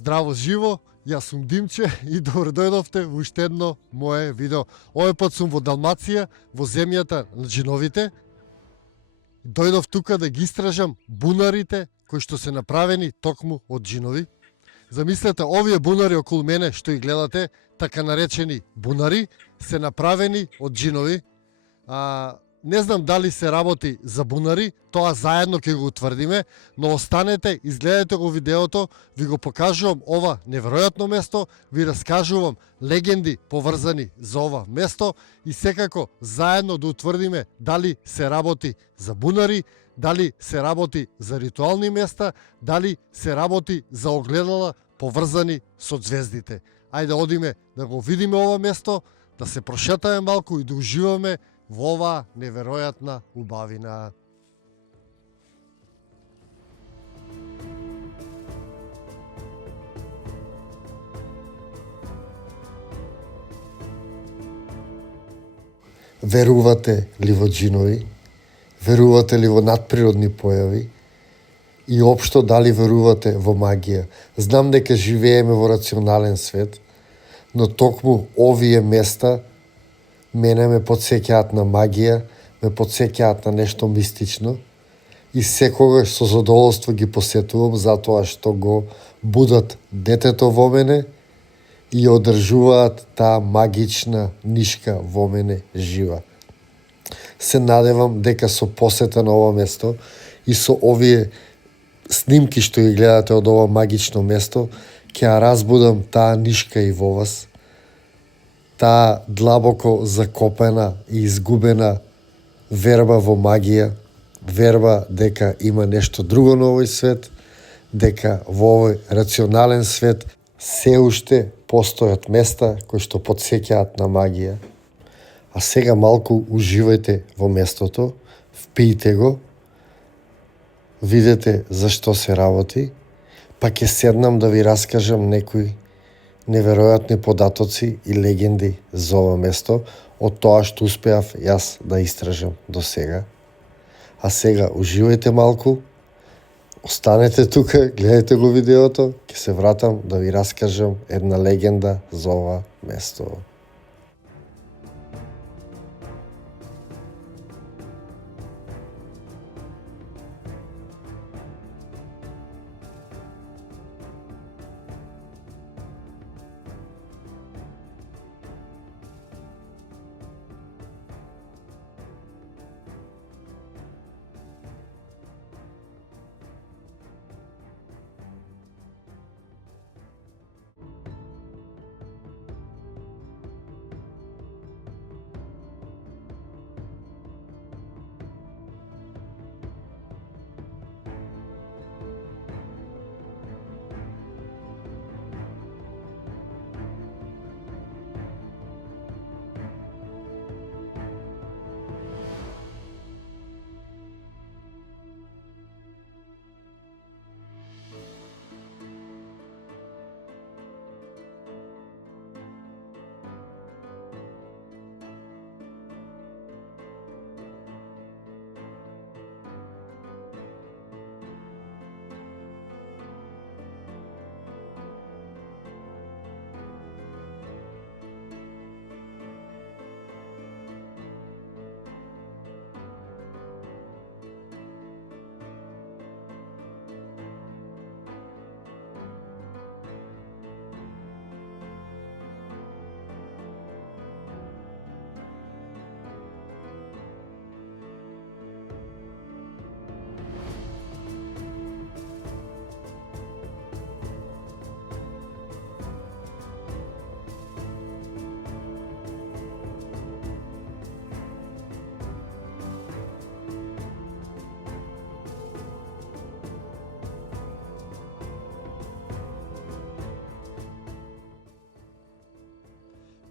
Здраво живо, јас сум Димче и добродојдовте во уште едно мое видео. Овој пат сум во Далмација, во земјата на џиновите. Дојдов тука да ги истражам бунарите кои што се направени токму од џинови. Замислете, овие бунари околу мене што ги гледате, така наречени бунари, се направени од џинови. Не знам дали се работи за бунари, тоа заедно ќе го утврдиме, но останете, изгледате го видеото, ви го покажувам ова неверојатно место, ви раскажувам легенди поврзани за ова место и секако заедно да утврдиме дали се работи за бунари, дали се работи за ритуални места, дали се работи за огледала поврзани со ѕвездите. Ајде одиме да го видиме ова место, да се прошетаме малку и да уживаме во оваа неверојатна убавина. Верувате ли во џинови? Верувате ли во надприродни појави? И општо дали верувате во магија? Знам дека живееме во рационален свет, но токму овие места мене ме потсеќаат на магија, ме потсеќаат на нешто мистично и секогаш со задоволство ги посетувам затоа што го будат детето во мене и одржуваат таа магична нишка во мене жива. Се надевам дека со посета на ова место и со овие снимки што ги гледате од ова магично место, ќе ја разбудам таа нишка и во вас, таа длабоко закопена и изгубена верба во магија, верба дека има нешто друго на овој свет, дека во овој рационален свет се уште постојат места кои што потсеќаат на магија. А сега малку уживајте во местото, впијте го, видете за што се работи, па ќе седнам да ви раскажам некои неверојатни податоци и легенди за ова место од тоа што успеав јас да истражам до сега. А сега уживајте малку, останете тука, гледајте го видеото, ќе се вратам да ви раскажам една легенда за ова место.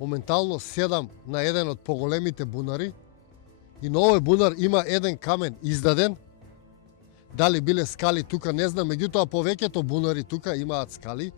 Моментално седам на еден од поголемите бунари и на овој бунар има еден камен издаден. Дали биле скали тука, не знам, меѓутоа повеќето бунари тука имаат скали,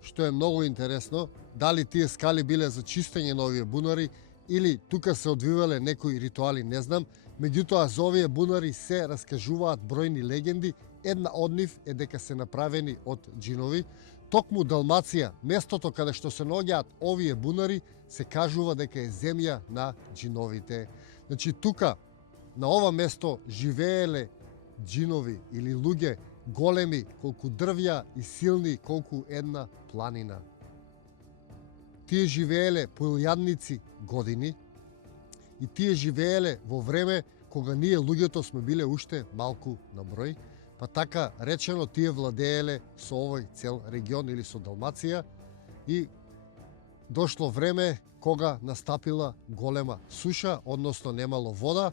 што е многу интересно. Дали тие скали биле за чистење на овие бунари или тука се одвивале некои ритуали, не знам. Меѓутоа за овие бунари се раскажуваат бројни легенди Една од нив е дека се направени од џинови. Токму Далмација, местото каде што се наоѓаат овие бунари, се кажува дека е земја на џиновите. Значи тука, на ова место, живееле џинови или луѓе големи колку дрвја и силни колку една планина. Тие живееле по илјадници години и тие живееле во време кога ние луѓето сме биле уште малку на број, па така речено тие владееле со овој цел регион или со Далмација и дошло време кога настапила голема суша, односно немало вода,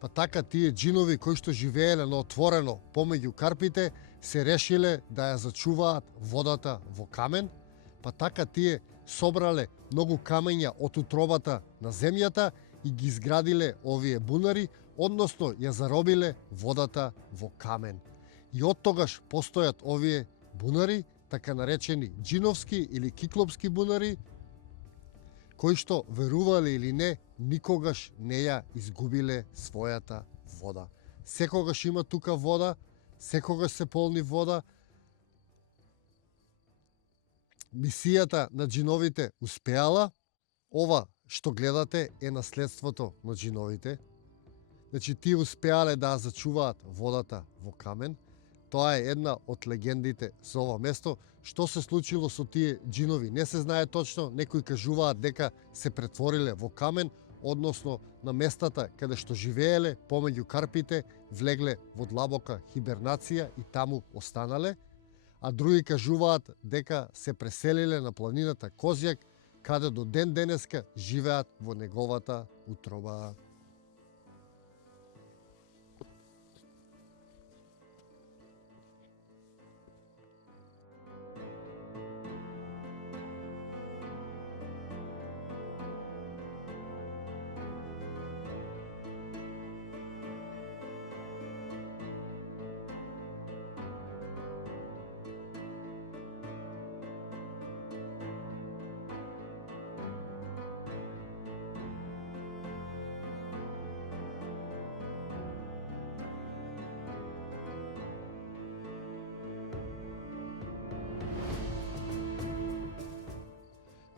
па така тие џинови кои што живееле на отворено помеѓу карпите се решиле да ја зачуваат водата во камен, па така тие собрале многу камења од утробата на земјата и ги изградиле овие бунари, односно ја заробиле водата во камен. И од тогаш постојат овие бунари, така наречени џиновски или киклопски бунари, кои што, верувале или не, никогаш не ја изгубиле својата вода. Секогаш има тука вода, секогаш се полни вода. Мисијата на џиновите успеала. Ова што гледате е наследството на џиновите. Значи, тие успеале да зачуваат водата во камен. Тоа е една од легендите за ова место. Што се случило со тие џинови не се знае точно. Некои кажуваат дека се претвориле во камен, односно на местата каде што живееле помеѓу карпите, влегле во длабока хибернација и таму останале, а други кажуваат дека се преселиле на планината Козјак, каде до ден денеска живеат во неговата утроба.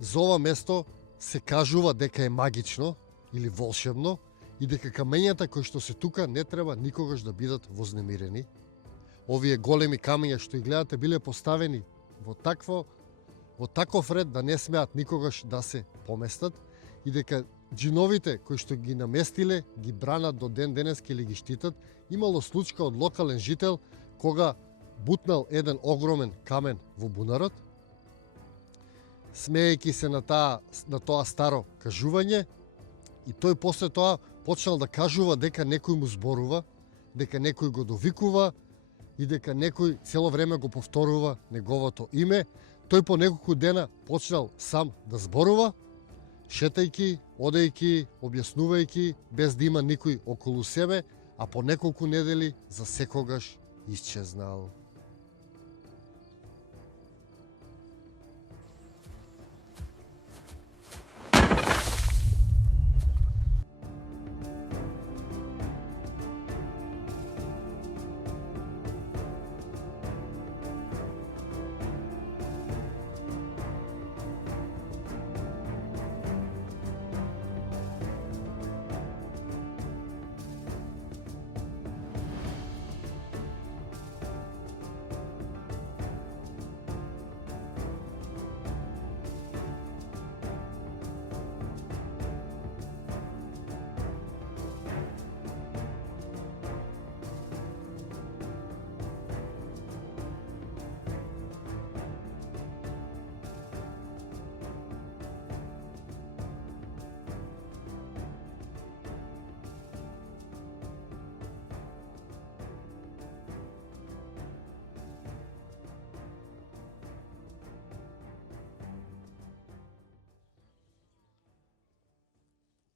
За ова место се кажува дека е магично или волшебно и дека камењата кои што се тука не треба никогаш да бидат вознемирени. Овие големи камења што ги гледате биле поставени во таков ред да не смеат никогаш да се поместат и дека џиновите кои што ги наместиле ги бранат до ден денеска или ги штитат. Имало случка од локален жител кога бутнал еден огромен камен во бунарот, смеејќи се на тоа старо кажување, и тој после тоа почнал да кажува дека некој му зборува, дека некој го довикува и дека некој цело време го повторува неговото име. Тој по неколку дена почнал сам да зборува, шетајќи, одејќи, објаснувајќи, без да има никој околу себе, а по неколку недели за секогаш исчезнал.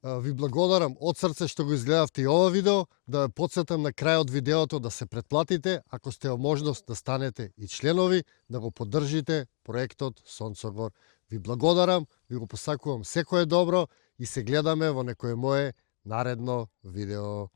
Ви благодарам од срце што го изгледавте и ова видео, да ве потсетам на крајот видеото да се претплатите, ако сте во можност да станете и членови, да го поддржите проектот Сонцогор. Ви благодарам, ви го посакувам секое добро и се гледаме во некое мое наредно видео.